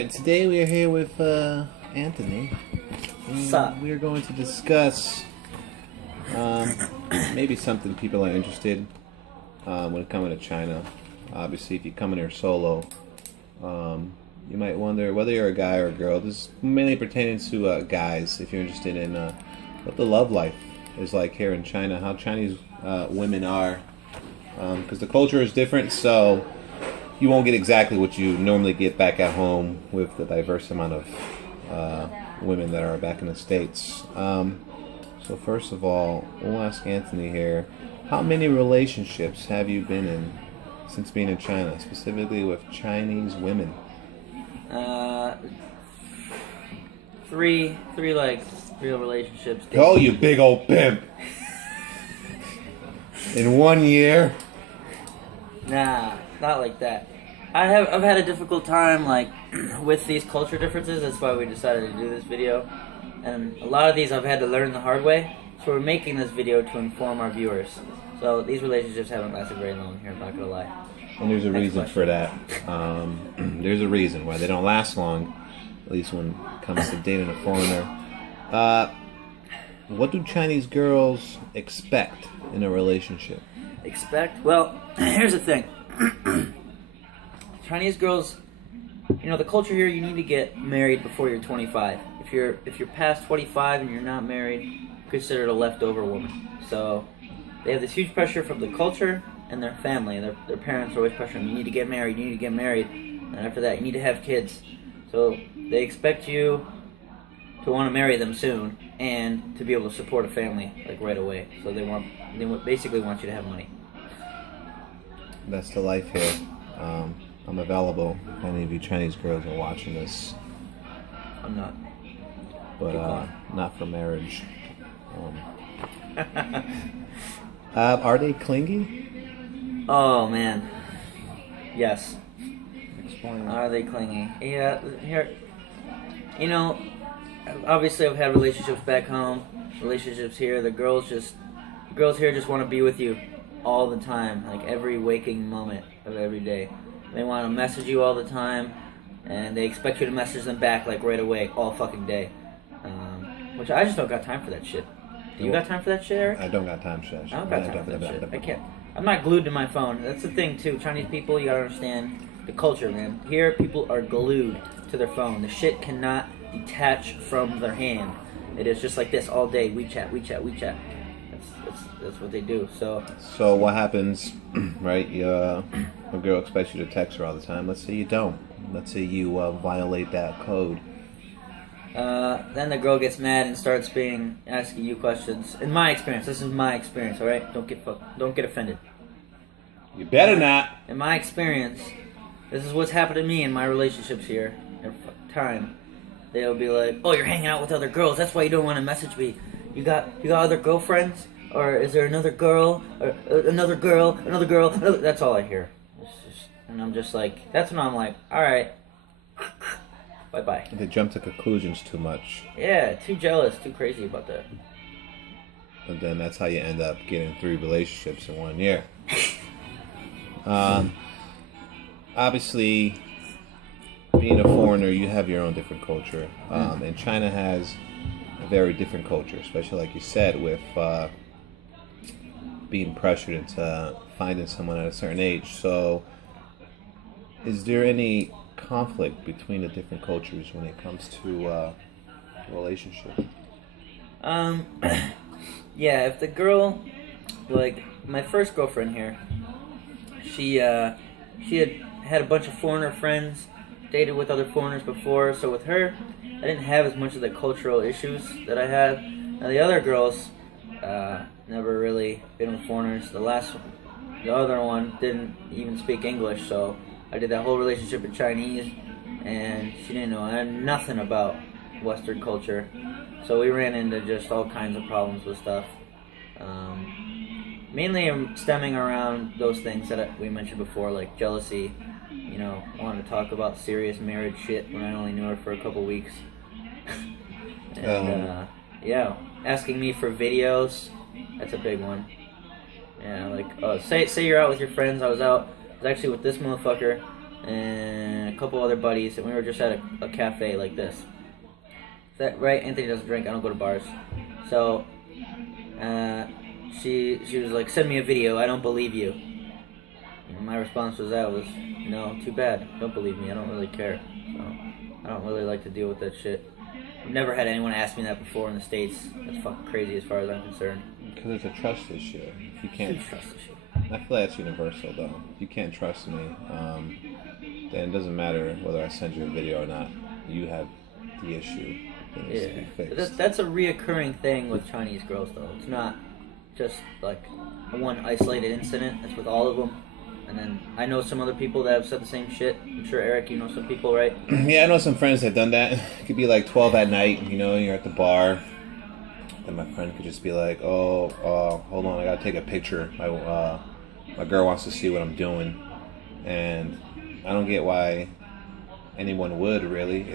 Alright, today we are here with Anthony. What's up? We are going to discuss maybe something people are interested when coming to China. Obviously, if you come in here solo, you might wonder whether you're a guy or a girl. This is mainly pertaining to guys, if you're interested in what the love life is like here in China, how Chinese women are, because the culture is different, so you won't get exactly what you normally get back at home with the diverse amount of women that are back in the States. So first of all, we'll ask Anthony here, how many relationships have you been in since being in China, specifically with Chinese women? Three like real relationships. Oh, you big old pimp! In 1 year? Nah, not like that. I've had a difficult time like with these culture differences. That's why we decided to do this video. And a lot of these I've had to learn the hard way. So we're making this video to inform our viewers. So these relationships haven't lasted very long here, I'm not gonna lie. And there's a Next reason question. for that. There's a reason why they don't last long, at least when it comes to dating a foreigner. What do Chinese girls expect in a relationship? Expect? Well, here's the thing. Chinese girls, the culture here, you need to get married before you're 25. If you're past 25 and you're not married, you're considered a leftover woman. So they have this huge pressure from the culture and their family. Their parents are always pressuring them, you need to get married, you need to get married. And after that, you need to have kids. So they expect you to want to marry them soon and to be able to support a family like right away. So they basically want you to have money. That's the life here. I'm available if any of you Chinese girls are watching this. I'm not. But not for marriage. Are they clingy? Oh man, yes. Explain. Are they clingy? Yeah. Here, obviously I've had relationships back home, relationships here. The girls here just want to be with you all the time, like every waking moment of every day. They want to message you all the time, and they expect you to message them back like right away, all fucking day. Which I just don't got time for that shit. Do you got time for that shit, Eric? I don't got time for that shit. I don't got time for that shit. I can't. I'm not glued to my phone. That's the thing too. Chinese people, you gotta understand the culture, man. Here, people are glued to their phone. The shit cannot detach from their hand. It is just like this all day. WeChat, WeChat, WeChat. That's what they do. So what happens, right? A girl expects you to text her all the time. Let's say you don't. Let's say you violate that code. then the girl gets mad and starts asking you questions. In my experience, this is my experience. All right, don't get offended. You better not. In my experience, this is what's happened to me in my relationships here. Every time, they'll be like, "Oh, you're hanging out with other girls. That's why you don't want to message me. You got other girlfriends, or is there another girl, or another girl, another girl?" That's all I hear. And I'm just like, that's when I'm like, all right, bye bye. They jump to conclusions too much. Yeah, too jealous, too crazy about that. And then that's how you end up getting 3 relationships in 1 year. Obviously, being a foreigner, you have your own different culture. And China has a very different culture, especially like you said, with being pressured into finding someone at a certain age. So, is there any conflict between the different cultures when it comes to relationship? Yeah, if the girl, like my first girlfriend here, she had a bunch of foreigner friends, dated with other foreigners before, so with her, I didn't have as much of the cultural issues that I had. Now the other girls, never really been with foreigners. The other one didn't even speak English, so I did that whole relationship in Chinese, and she didn't know nothing about Western culture. So we ran into just all kinds of problems with stuff. Mainly stemming around those things that we mentioned before, like jealousy, wanting to talk about serious marriage shit when I only knew her for a couple weeks. And, asking me for videos, that's a big one. Yeah, like, say you're out with your friends. I was actually with this motherfucker and a couple other buddies, and we were just at a cafe like this. Is that right? Anthony doesn't drink. I don't go to bars. So she was like, send me a video. I don't believe you. And my response was no, too bad. Don't believe me. I don't really care. So I don't really like to deal with that shit. I've never had anyone ask me that before in the States. That's fucking crazy as far as I'm concerned. Because it's a trust issue. If you can't trust issue. I feel like that's universal though. If you can't trust me, then it doesn't matter whether I send you a video or not. You have the issue. That needs to be fixed. That's a reoccurring thing with Chinese girls though. It's not just like one isolated incident. It's with all of them. And then I know some other people that have said the same shit. I'm sure, Eric, you know some people, right? Yeah, I know some friends that have done that. It could be like 12 at night, you're at the bar. And my friend could just be like, hold on, I gotta take a picture. My girl wants to see what I'm doing. And I don't get why anyone would, really.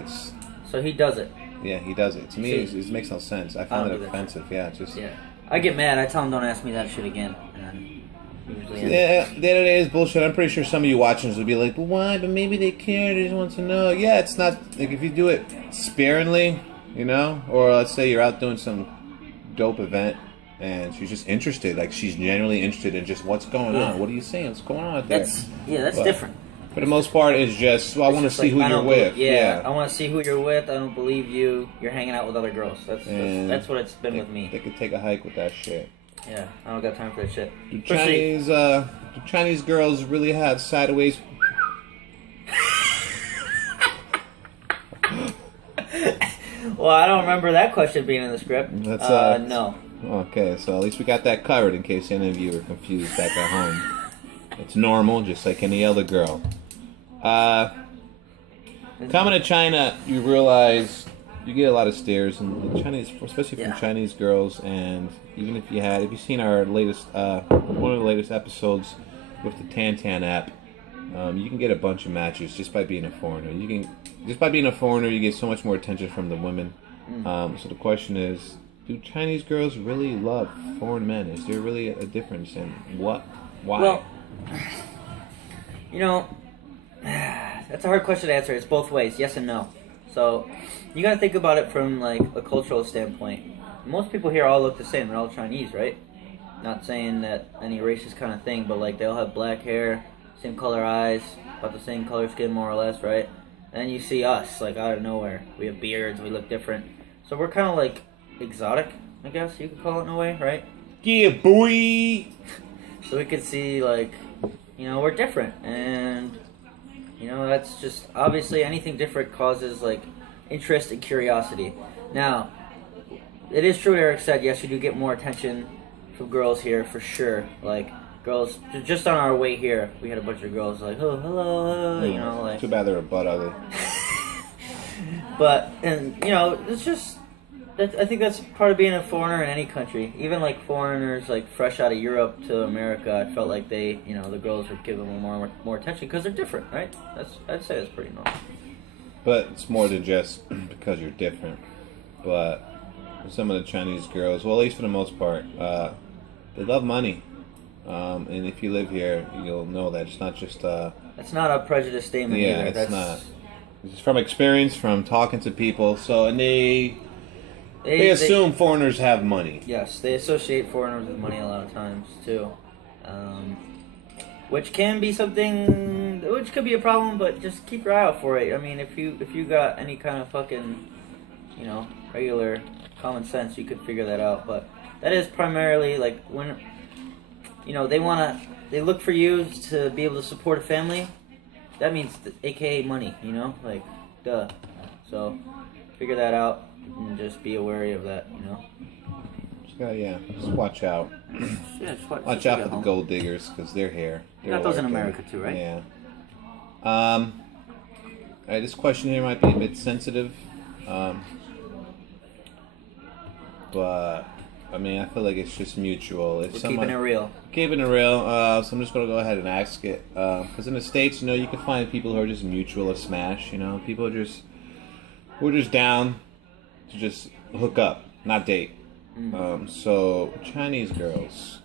So he does it. Yeah, he does it. To me, it makes no sense. I find it offensive. Yeah, I get mad. I tell him, don't ask me that shit again. And yeah, the other day is bullshit. I'm pretty sure some of you watching this will be like, but why? But maybe they care. They just want to know. Yeah, it's not like if you do it sparingly, or let's say you're out doing some dope event and she's just interested, like she's genuinely interested in just what's going on. What are you saying? What's going on out there? That's different. For the most part, it's just, I want to see who you're with. I want to see who you're with. I don't believe you. You're hanging out with other girls. That's what it's been with me. They could take a hike with that shit. Yeah, I don't got time for that shit. Do Chinese girls really have sideways? Well, I don't remember that question being in the script. No. Okay, so at least we got that covered in case any of you are confused back at home. It's normal, just like any other girl. Coming to China, you realize you get a lot of stares, and the Chinese, especially from Chinese girls. And even if you've seen our latest, one of the latest episodes with the Tantan app, you can get a bunch of matches just by being a foreigner. Just by being a foreigner, you get so much more attention from the women. So the question is, do Chinese girls really love foreign men? Is there really a difference, and what? Why? Well, that's a hard question to answer. It's both ways, yes and no. So you gotta think about it from like a cultural standpoint. Most people here all look the same. They're all Chinese, right? Not saying that any racist kind of thing, but like they all have black hair, same color eyes, about the same color skin more or less, right? And then you see us, like out of nowhere. We have beards, we look different. So we're kind of like exotic, I guess you could call it in a way, right? Yeah, boy! So we could see like, we're different. And, that's just, obviously anything different causes like interest and curiosity. Now, it is true what Eric said, yes, you do get more attention from girls here for sure. Like, girls, just on our way here, we had a bunch of girls like, oh, hello, like. Too bad they're a butt ugly. But, and, it's just, I think that's part of being a foreigner in any country. Even like foreigners, like fresh out of Europe to America, I felt like they, the girls would give them more attention because they're different, right? I'd say that's pretty normal. But it's more than just because you're different. But some of the Chinese girls, well, at least for the most part, they love money. And if you live here, you'll know that it's not just. That's not a prejudice statement. Yeah, either. It's not. It's from experience, from talking to people. So, and they assume foreigners have money. Yes, they associate foreigners with money a lot of times too, which can be something, which could be a problem. But just keep your eye out for it. I mean, if you got any kind of fucking, regular common sense, you could figure that out. But that is primarily like when, they look for you to be able to support a family. That means, AKA money. Like, duh. So figure that out. And just be wary of that, Just watch out. Watch out for the gold diggers, because they're here. You got those in America too, right? Yeah. Alright, this question here might be a bit sensitive. But, I feel like it's just mutual. If We're keeping it real. Keeping it real. So I'm just going to go ahead and ask it. Because in the States, you can find people who are just mutual or smash, People who are just down to just hook up, not date. So Chinese girls.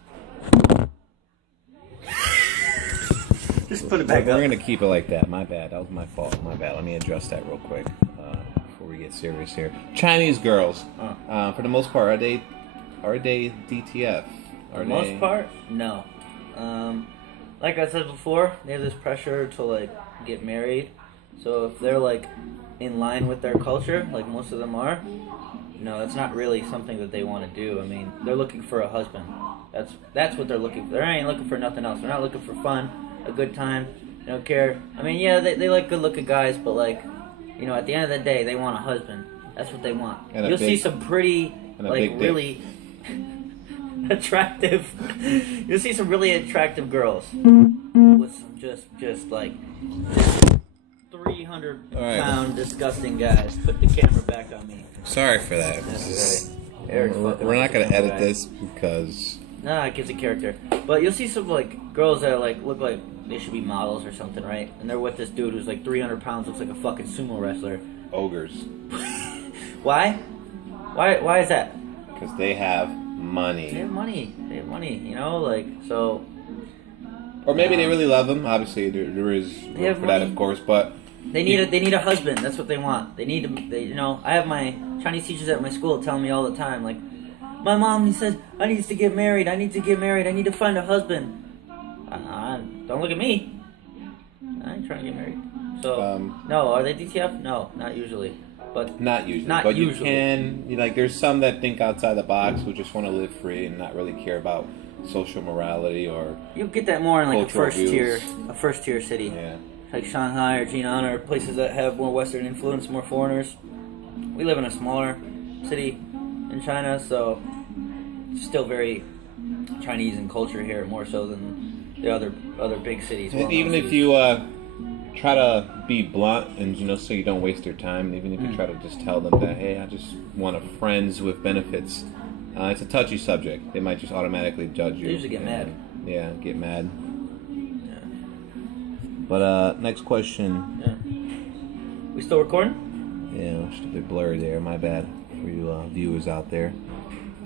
Just put it back We're up. gonna keep it like that. My bad. That was my fault. My bad. Let me address that real quick before we get serious here. Chinese girls, for the most part, are they DTF? For the most part, no. Like I said before, they have this pressure to like get married. So if they're like in line with their culture, like most of them are, no, that's not really something that they want to do. I mean, they're looking for a husband. That's what they're looking for. They ain't looking for nothing else. They're not looking for fun, a good time. They don't care. I mean, yeah, they like good-looking guys, but like, you know, at the end of the day, they want a husband. That's what they want. You'll see some pretty, like, really attractive. You'll see some really attractive girls with some just like 300-pound disgusting guys. Put the camera back on me. Sorry for that. We're not gonna edit this because. Nah, it gives a character. But you'll see some like girls that like look like they should be models or something, right? And they're with this dude who's like 300 pounds, looks like a fucking sumo wrestler. Ogres. Why? Why is that? Because they have money. They have money. They have money. You know, like so. Or maybe they really love them. Obviously, there is room for that, of course. But they need a husband. That's what they want. They need to. You know, I have my Chinese teachers at my school telling me all the time, like, my mom says I need to get married. I need to get married. I need to find a husband. Don't look at me. I ain't trying to get married. So no, are they DTF? No, not usually. But not usually. But you can. Like, there's some that think outside the box who just want to live free and not really care about social morality or. You'll get that more in like a first tier city. Yeah. Like Shanghai or Jinan or places that have more Western influence, more foreigners. We live in a smaller city in China, so it's still very Chinese in culture here, more so than the other big cities. And even if you try to be blunt and so you don't waste your time, even if you try to just tell them that, hey, I just want a friends with benefits, it's a touchy subject. They might just automatically judge you. They usually get mad. Yeah, get mad. Yeah. But next question. Yeah. We still recording? Yeah, it's a bit blurry there. My bad for you viewers out there.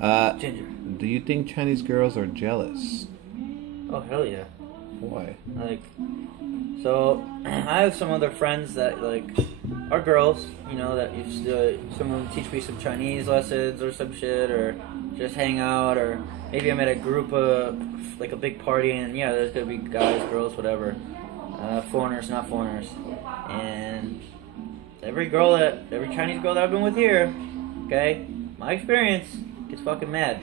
Ginger. Do you think Chinese girls are jealous? Oh, hell yeah. Why? Like, so I have some other friends that like are girls, that used to some of them teach me some Chinese lessons or some shit, or just hang out, or maybe I'm at a group of like a big party and yeah, there's gonna be guys, girls, whatever, foreigners, not foreigners, and every Chinese girl that I've been with here, okay, my experience, gets fucking mad,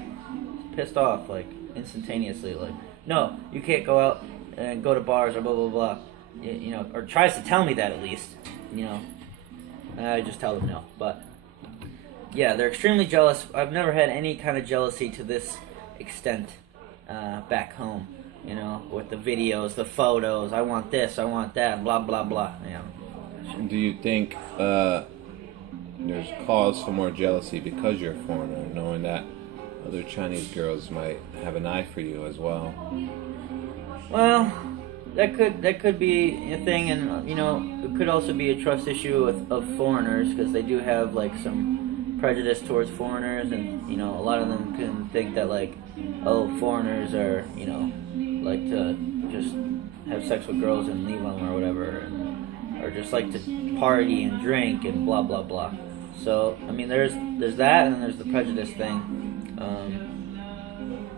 pissed off, like instantaneously, like, no, you can't go out and go to bars or blah blah blah, or tries to tell me that at least, I just tell them no. But yeah, they're extremely jealous. I've never had any kind of jealousy to this extent back home, with the videos, the photos, I want this, I want that, blah blah blah. Do you think there's cause for more jealousy because you're a foreigner, knowing that other Chinese girls might have an eye for you as well? Well, that could be a thing, and it could also be a trust issue of foreigners, because they do have like some prejudice towards foreigners, and a lot of them can think that like, oh, foreigners are like to just have sex with girls and leave them or whatever, or just like to party and drink and blah blah blah. So I mean, there's that, and there's the prejudice thing.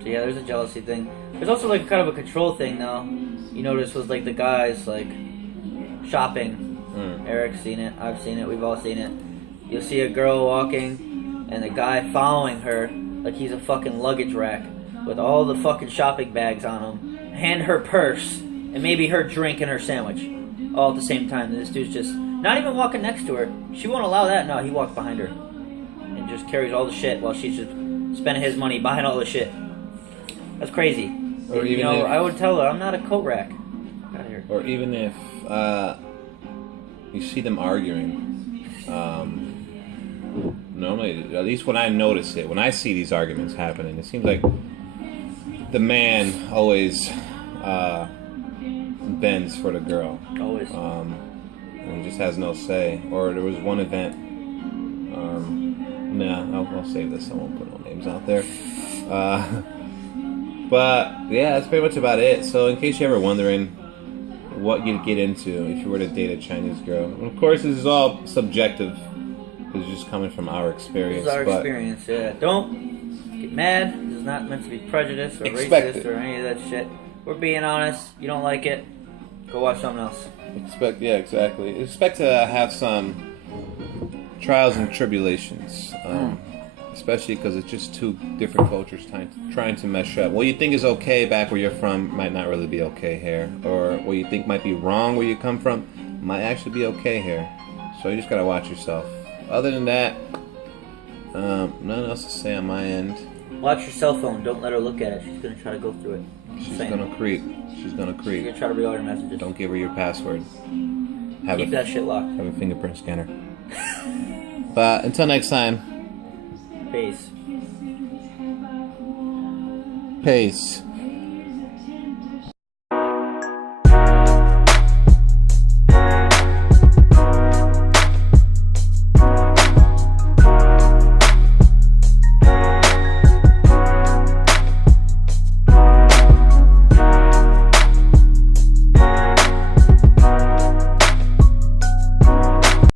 So yeah, there's a jealousy thing. There's also like kind of a control thing though. You notice was like the guys like shopping. Eric's seen it, I've seen it, we've all seen it. You'll see a girl walking and a guy following her like he's a fucking luggage rack with all the fucking shopping bags on him. Hand her purse and maybe her drink and her sandwich all at the same time. And this dude's just not even walking next to her. She won't allow that. No, he walks behind her and just carries all the shit while she's just spending his money buying all the shit. That's crazy. Or even I would tell her, I'm not a coat rack. Get out of here. Or even if you see them arguing, normally, at least when I notice it, when I see these arguments happening, it seems like the man always bends for the girl. Always. And just has no say. Or there was one event. I'll save this. I won't put no names out there. But yeah, that's pretty much about it. So in case you're ever wondering what you'd get into if you were to date a Chinese girl. And of course, this is all subjective. It's just coming from our experience. This is our but experience. Yeah. Don't get mad. This is not meant to be prejudice or Expect racist it. or any of that shit. We're being honest. You don't like it, go watch something else. expect to have some trials and tribulations. Especially because it's just two different cultures trying to mesh up. What you think is okay back where you're from might not really be okay here. Or what you think might be wrong where you come from might actually be okay here. So you just gotta watch yourself. Other than that, nothing else to say on my end. Watch your cell phone. Don't let her look at it. She's gonna try to go through it. She's gonna creep. She's gonna try to read all your messages. Don't give her your password. Keep that shit locked. Have a fingerprint scanner. But until next time, Peace. peace.